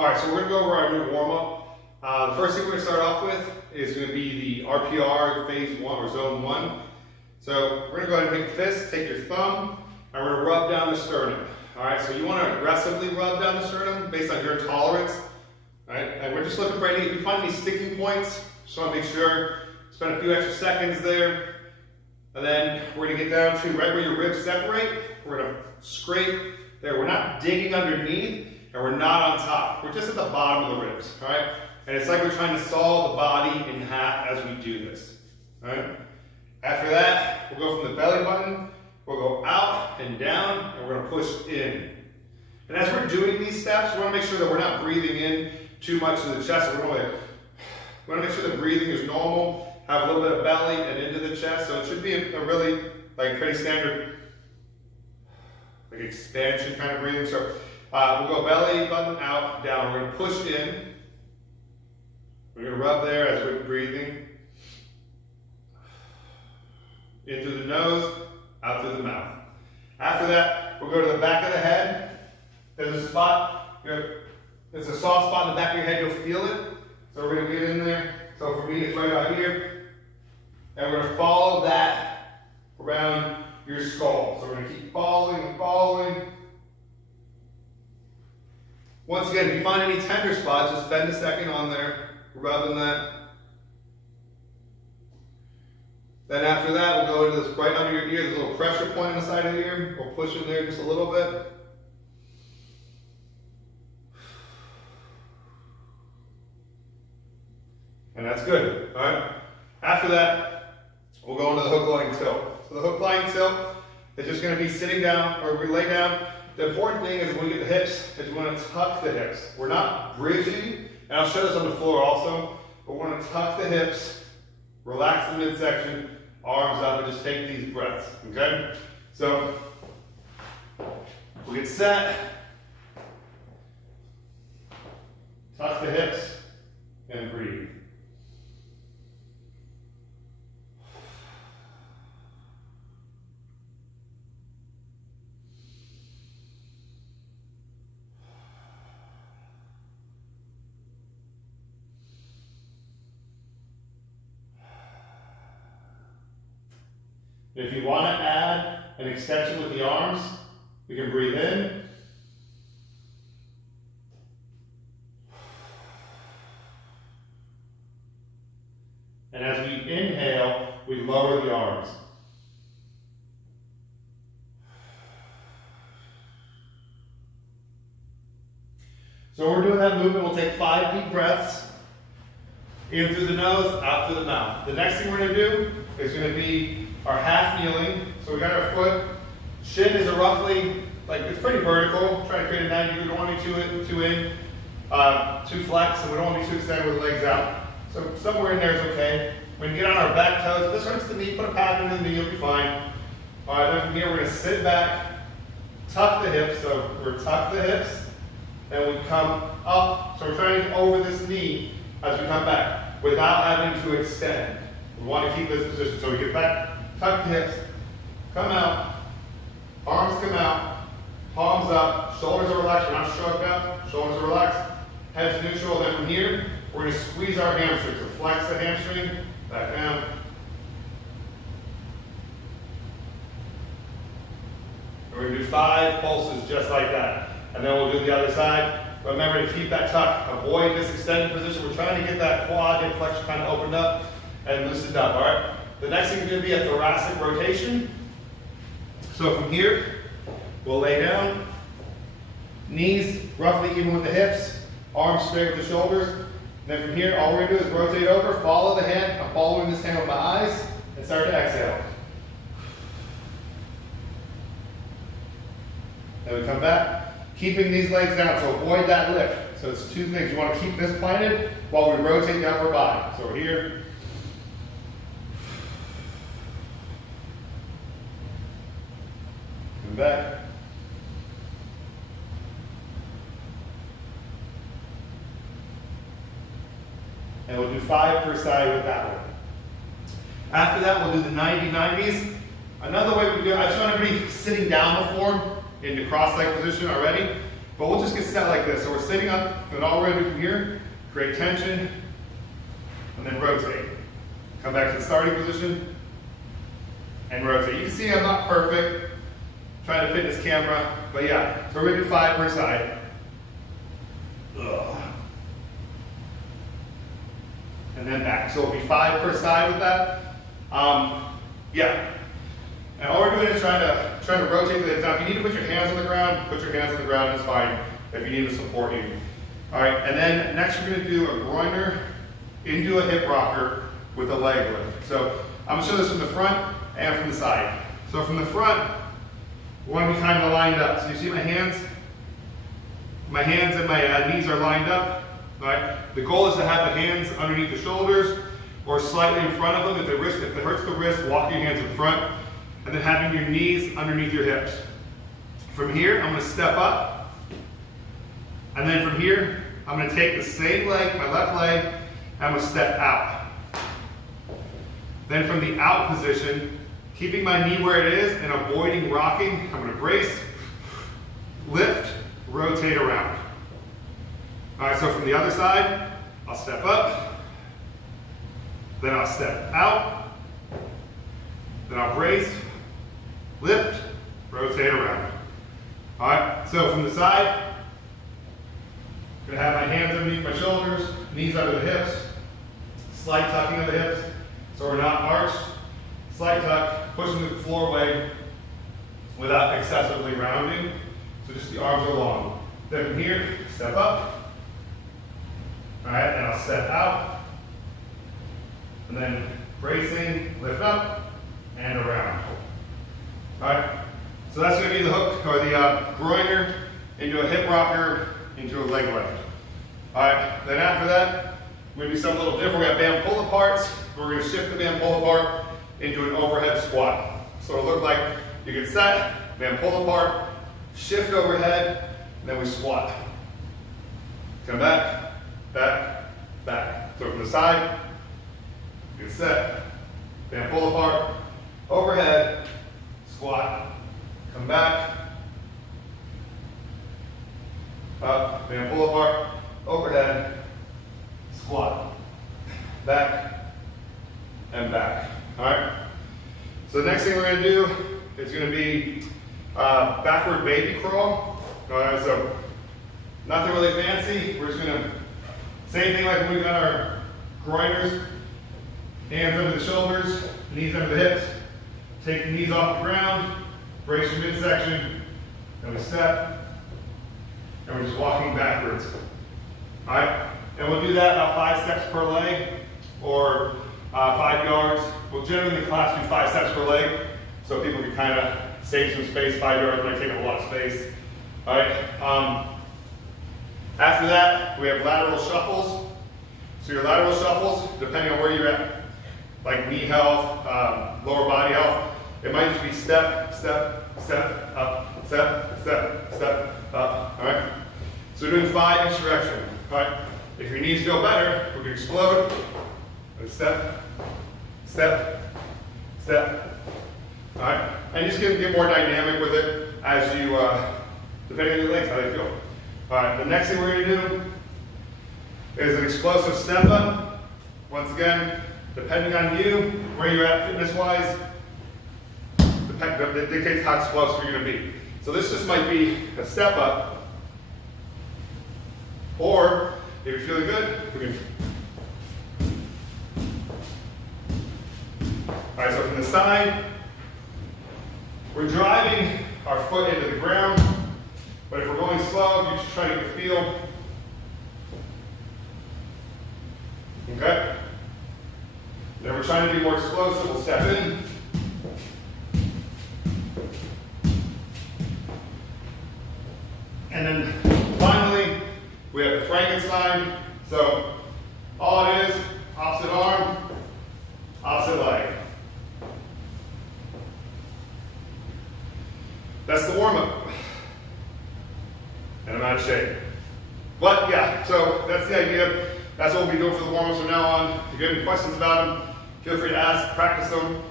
All right, so we're gonna go over our new warm-up. The first thing we're gonna start off with is gonna be the Rpr Phase One or Zone 1. So we're gonna go ahead and make a fist, take your thumb, and we're gonna rub down the sternum. All right, so you wanna aggressively rub down the sternum based on your tolerance. All right, and we're just looking for any, if you find any sticking points, just wanna make sure, spend a few extra seconds there. And then we're gonna get down to right where your ribs separate. We're gonna scrape there. We're not digging underneath, and we're not on top. We're just at the bottom of the ribs, all right? And it's like we're trying to saw the body in half as we do this, all right? After that, we'll go from the belly button, we'll go out and down, and we're gonna push in. And as we're doing these steps, we wanna make sure that we're not breathing in too much to the chest. We wanna make sure the breathing is normal, have a little bit of belly and into the chest. So it should be a really, like, pretty standard, like, expansion kind of breathing. So we'll go belly button out, down. We're gonna push in. We're gonna rub there as we're breathing. In through the nose, out through the mouth. After that, we'll go to the back of the head. There's a spot, there's a soft spot in the back of your head, you'll feel it. So we're gonna get in there. So for me, it's right out here. And we're gonna follow that around your skull. So we're gonna keep following and following. Once again, if you find any tender spots, just spend a second on there, rubbing that. Then after that, we'll go into this right under your ear. There's a little pressure point on the side of the ear. We'll push in there just a little bit. And that's good, all right? After that, we'll go into the hook, line, tilt. So the hook, line, tilt is just gonna be sitting down, or we lay down. The important thing is when we get the hips, is we wanna tuck the hips. We're not bridging, and I'll show this on the floor also, but we wanna tuck the hips, relax the midsection, arms up, and just take these breaths, okay? So, we'll get set, tuck the hips, and breathe. If you want to add an extension with the arms, we can breathe in. And as we inhale, we lower the arms. So when we're doing that movement, we'll take 5 deep breaths. In through the nose, out through the mouth. The next thing we're going to do is going to be our half kneeling. So we got our foot. Shin is a roughly, like, it's pretty vertical. Try to create a 90 degree. We don't want to be too flex, and we don't want to be too extended with the legs out. So somewhere in there is okay. We can get on our back toes. If this hurts the knee, put a pad into the knee, you'll be fine. All right, then from here we're going to sit back, tuck the hips. So we're tuck the hips, and we come up. So we're trying over this knee as we come back without having to extend. We want to keep this position. So we get back, tuck the hips, come out, arms come out, palms up, shoulders are relaxed, we're not shrugged up, shoulders are relaxed, head's neutral. Then from here, we're going to squeeze our hamstring. So flex the hamstring, back down. We're going to do 5 pulses just like that. And then we'll do the other side. Remember to keep that tuck. Avoid this extended position. We're trying to get that quad hip flexion kind of opened up and loosened up, all right? The next thing is going to be a thoracic rotation. So from here, we'll lay down. Knees roughly even with the hips. Arms straight with the shoulders. And then from here, all we're going to do is rotate over, follow the hand. I'm following this hand with my eyes, and start to exhale. Then we come back. Keeping these legs down, so avoid that lift. So it's 2 things. You want to keep this planted while we rotate the upper body. So we're here. Come back. And we'll do 5 per side with that one. After that, we'll do the 90-90s. Another way we do it, I've shown everybody sitting down before in the cross-leg position already. but we'll just get set like this. So we're sitting up, and all we're gonna do from here, create tension, and then rotate. Come back to the starting position, and rotate. You can see I'm not perfect, trying to fit this camera, but yeah. So we're gonna do 5 per side. Ugh. And then back. So it'll be 5 per side with that. Yeah. And all we're doing is trying to rotate the hips. Now, if you need to put your hands on the ground, put your hands on the ground, it's fine. If you need to support you. All right, and then next we're gonna do a groiner into a hip rocker with a leg lift. So I'm gonna show this from the front and from the side. So from the front, we want to be kind of lined up. So you see my hands? My hands and my knees are lined up. All right. The goal is to have the hands underneath the shoulders or slightly in front of them. If it hurts the wrist, walk your hands in front. And then having your knees underneath your hips. From here, I'm going to step up. And then from here, I'm going to take the same leg, my left leg, and I'm going to step out. Then from the out position, keeping my knee where it is and avoiding rocking, I'm going to brace, lift, rotate around. All right, so from the other side, I'll step up, then I'll step out, then I'll brace, lift, rotate around. All right, so from the side, I'm gonna have my hands underneath my shoulders, knees under the hips, slight tucking of the hips, so we're not arched, slight tuck, pushing the floor away without excessively rounding, so just the arms are long. Then from here, step up, all right, and I'll step out, and then bracing, lift up, and around. All right, so that's going to be the hook, or the groiner into a hip rocker, into a leg lift. All right, then after that, we're going to do something a little different. We're going to have band pull aparts. We're going to shift the band pull apart into an overhead squat. So it'll look like you get set, band pull apart, shift overhead, and then we squat. Come back, back, back. So from the side, get set, band pull apart, overhead, squat, come back, up, band pull apart, overhead, squat, back, and back. All right? So the next thing we're going to do is going to be backward baby crawl. All right, so nothing really fancy. We're just going to, same thing like when we've got our groiners, hands under the shoulders, knees under the hips, take the knees off the ground, brace your midsection, and we step, and we're just walking backwards. All right, and we'll do that about 5 steps per leg, or 5 yards. We'll generally in the class do 5 steps per leg, so people can kind of save some space. 5 yards might take up a lot of space. All right. After that, we have lateral shuffles. So your lateral shuffles, depending on where you're at, like knee health, lower body health, it might just be step, step, step, up, step, step, step, up. All right. So we're doing 5 each direction. All right. If your knees feel better, we can explode. Step, step, step. All right. And just get more dynamic with it as you, depending on your legs, how they feel. All right. The next thing we're going to do is an explosive step up. Once again, depending on you, where you're at fitness-wise, it dictates how explosive you're going to be. So this just might be a step up, or if you're feeling good, we can. All right, so from the side, we're driving our foot into the ground, but if we're going slow, you should try to get the feel. Okay? Then we're trying to be more explosive, we'll step in. And then finally, we have the Frankenstein. So all it is, opposite arm, opposite leg. That's the warm-up. And I'm out of shape. But yeah, so that's the idea. That's what we'll be doing for the warm-ups from now on. If you have any questions about them, feel free to ask, practice them.